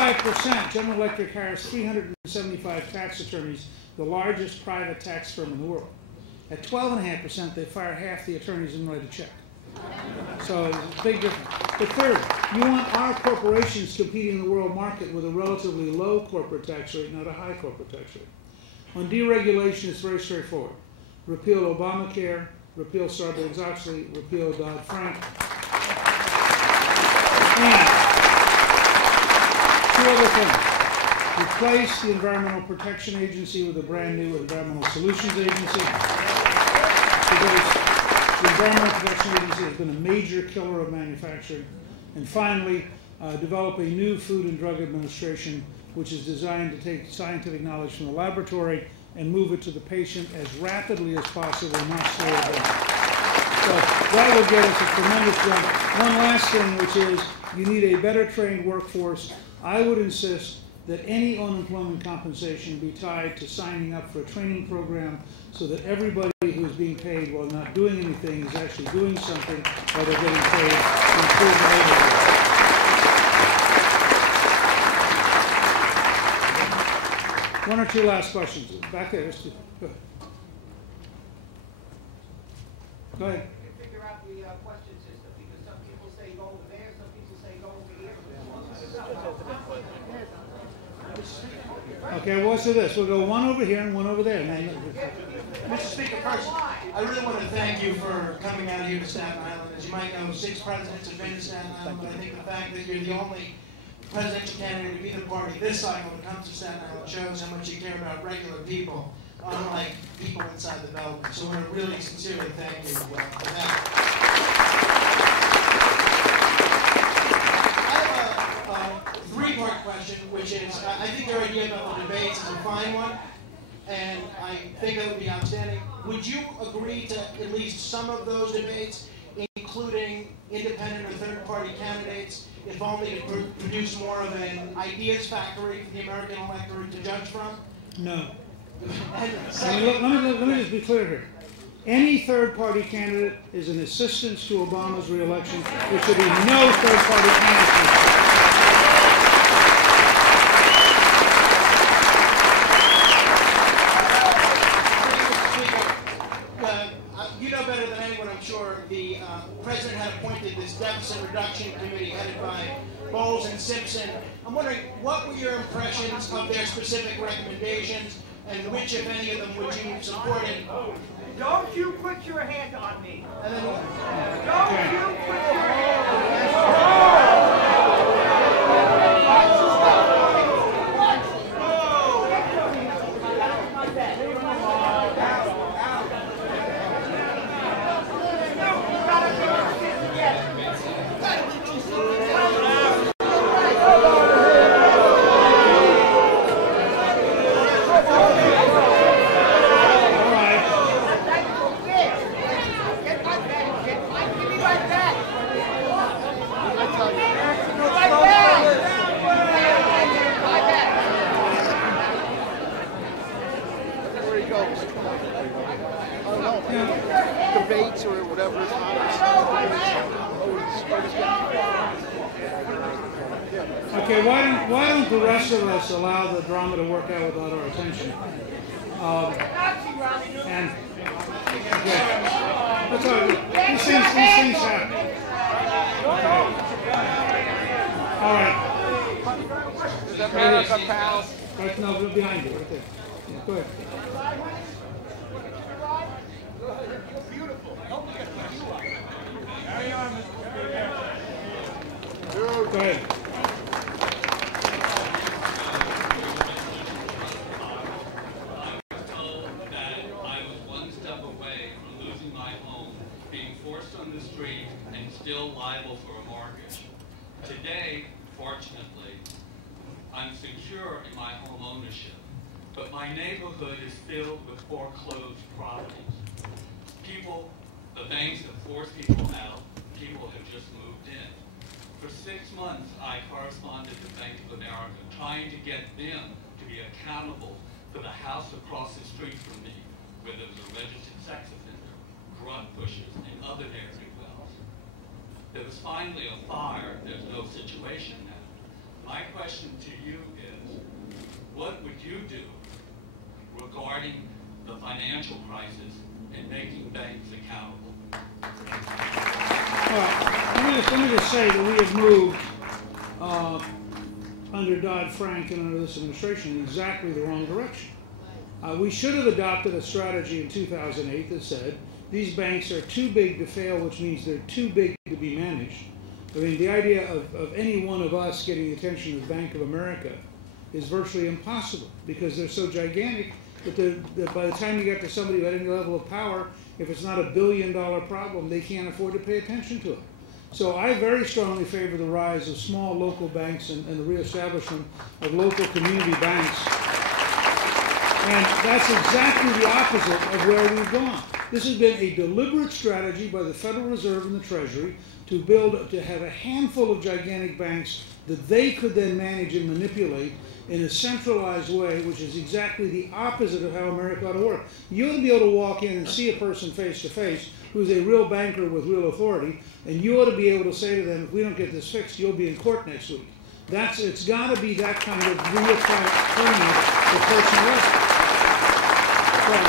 25%, General Electric hires 375 tax attorneys, the largest private tax firm in the world. At 12.5%, they fire half the attorneys and write a check. So it's a big difference. But third, you want our corporations competing in the world market with a relatively low corporate tax rate, not a high corporate tax rate. On deregulation, it's very straightforward. Repeal Obamacare, repeal Sarbanes-Oxley, repeal Dodd-Frank. And two other things. Replace the Environmental Protection Agency with a brand new Environmental Solutions Agency. Because the Environmental Protection Agency has been a major killer of manufacturing. And finally, develop a new Food and Drug Administration, which is designed to take scientific knowledge from the laboratory and move it to the patient as rapidly as possible, not slow it down. So that would get us a tremendous jump. One last thing, which is you need a better trained workforce. I would insist that any unemployment compensation be tied to signing up for a training program so that everybody who is being paid while not doing anything is actually doing something while they're getting paid to improve the labor force. One or two last questions. Back there. Go ahead. Go ahead. Figure out the question system because some people say go over there, some people say go over here. Okay, well, let's do this. We'll go one over here and one over there. Mr. Speaker, first, I really want to thank you for coming out here to Staten Island. As you might know, 6 presidents have been to Staten Island, but I think the fact that you're the only presidential candidate of either party this cycle when it comes to Staten Island shows how much you care about regular people, unlike people inside the building. So I want to really sincerely thank you for that. I have a 3-part question, which is, I think your idea about the debates is a fine one, and I think that would be outstanding. Would you agree to at least some of those debates, including independent or third-party candidates, if only to produce more of an ideas factory for the American electorate to judge from? No. Let me just be clear here. Any third-party candidate is an assistance to Obama's re-election. There should be no third-party candidates. You know better than anyone, I'm sure, the president had appointed this deficit reduction committee headed by Bowles and Simpson. I'm wondering, what were your impressions of their specific recommendations, and which, if any of them, would you support? Don't you put your hand on me. And then, Don't you put your hand on me. Debates or whatever. Okay, why don't the rest of us allow the drama to work out without our attention? And okay, that's all. These things happen. Okay. All right. Is that America, pal? Right, no, behind you, right there. Yeah, go ahead. Go ahead. Still liable for a mortgage. Today, fortunately, I'm secure in my home ownership, but my neighborhood is filled with foreclosed properties. People, the banks have forced people out, people have just moved in. For 6 months, I corresponded with Bank of America, trying to get them to be accountable for the house across the street from me, where there was a registered sex offender, drug pushers, and other ne'er-do-wells. There was finally a fire. There's no situation now. My question to say that we have moved under Dodd-Frank and under this administration in exactly the wrong direction. We should have adopted a strategy in 2008 that said these banks are too big to fail, which means they're too big to be managed. I mean, the idea of any one of us getting the attention of Bank of America is virtually impossible because they're so gigantic that by the time you get to somebody at any level of power, if it's not $1 billion problem, they can't afford to pay attention to it. So I very strongly favor the rise of small local banks and the reestablishment of local community banks. And that's exactly the opposite of where we've gone. This has been a deliberate strategy by the Federal Reserve and the Treasury to have a handful of gigantic banks that they could then manage and manipulate in a centralized way, which is exactly the opposite of how America ought to work. You ought to be able to walk in and see a person face to face who's a real banker with real authority, and you ought to be able to say to them, if we don't get this fixed, you'll be in court next week. It's got to be that kind of real-time training at personal level.